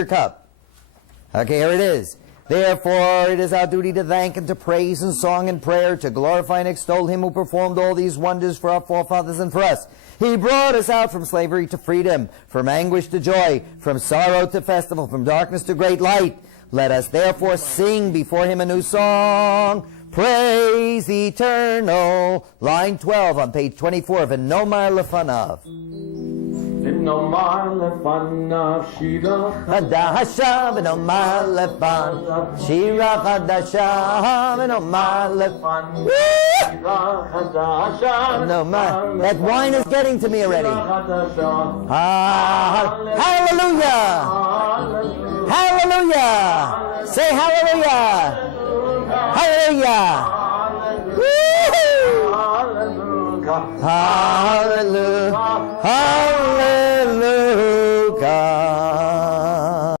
your cup. Okay, here it is. Therefore, it is our duty to thank and to praise in song and prayer, to glorify and extol him who performed all these wonders for our forefathers and for us. He brought us out from slavery to freedom, from anguish to joy, from sorrow to festival, from darkness to great light. Let us therefore sing before him a new song. Praise the eternal. Line 12 on page 24 of V'nomar Lefanav. ונאמר לפניו שירה חדשה, ונאמר לפניו שירה חדשה, ונאמר לפניו שירה חדשה. That wine is getting to me already. Hallelujah! Hallelujah! Say hallelujah! Hallelujah!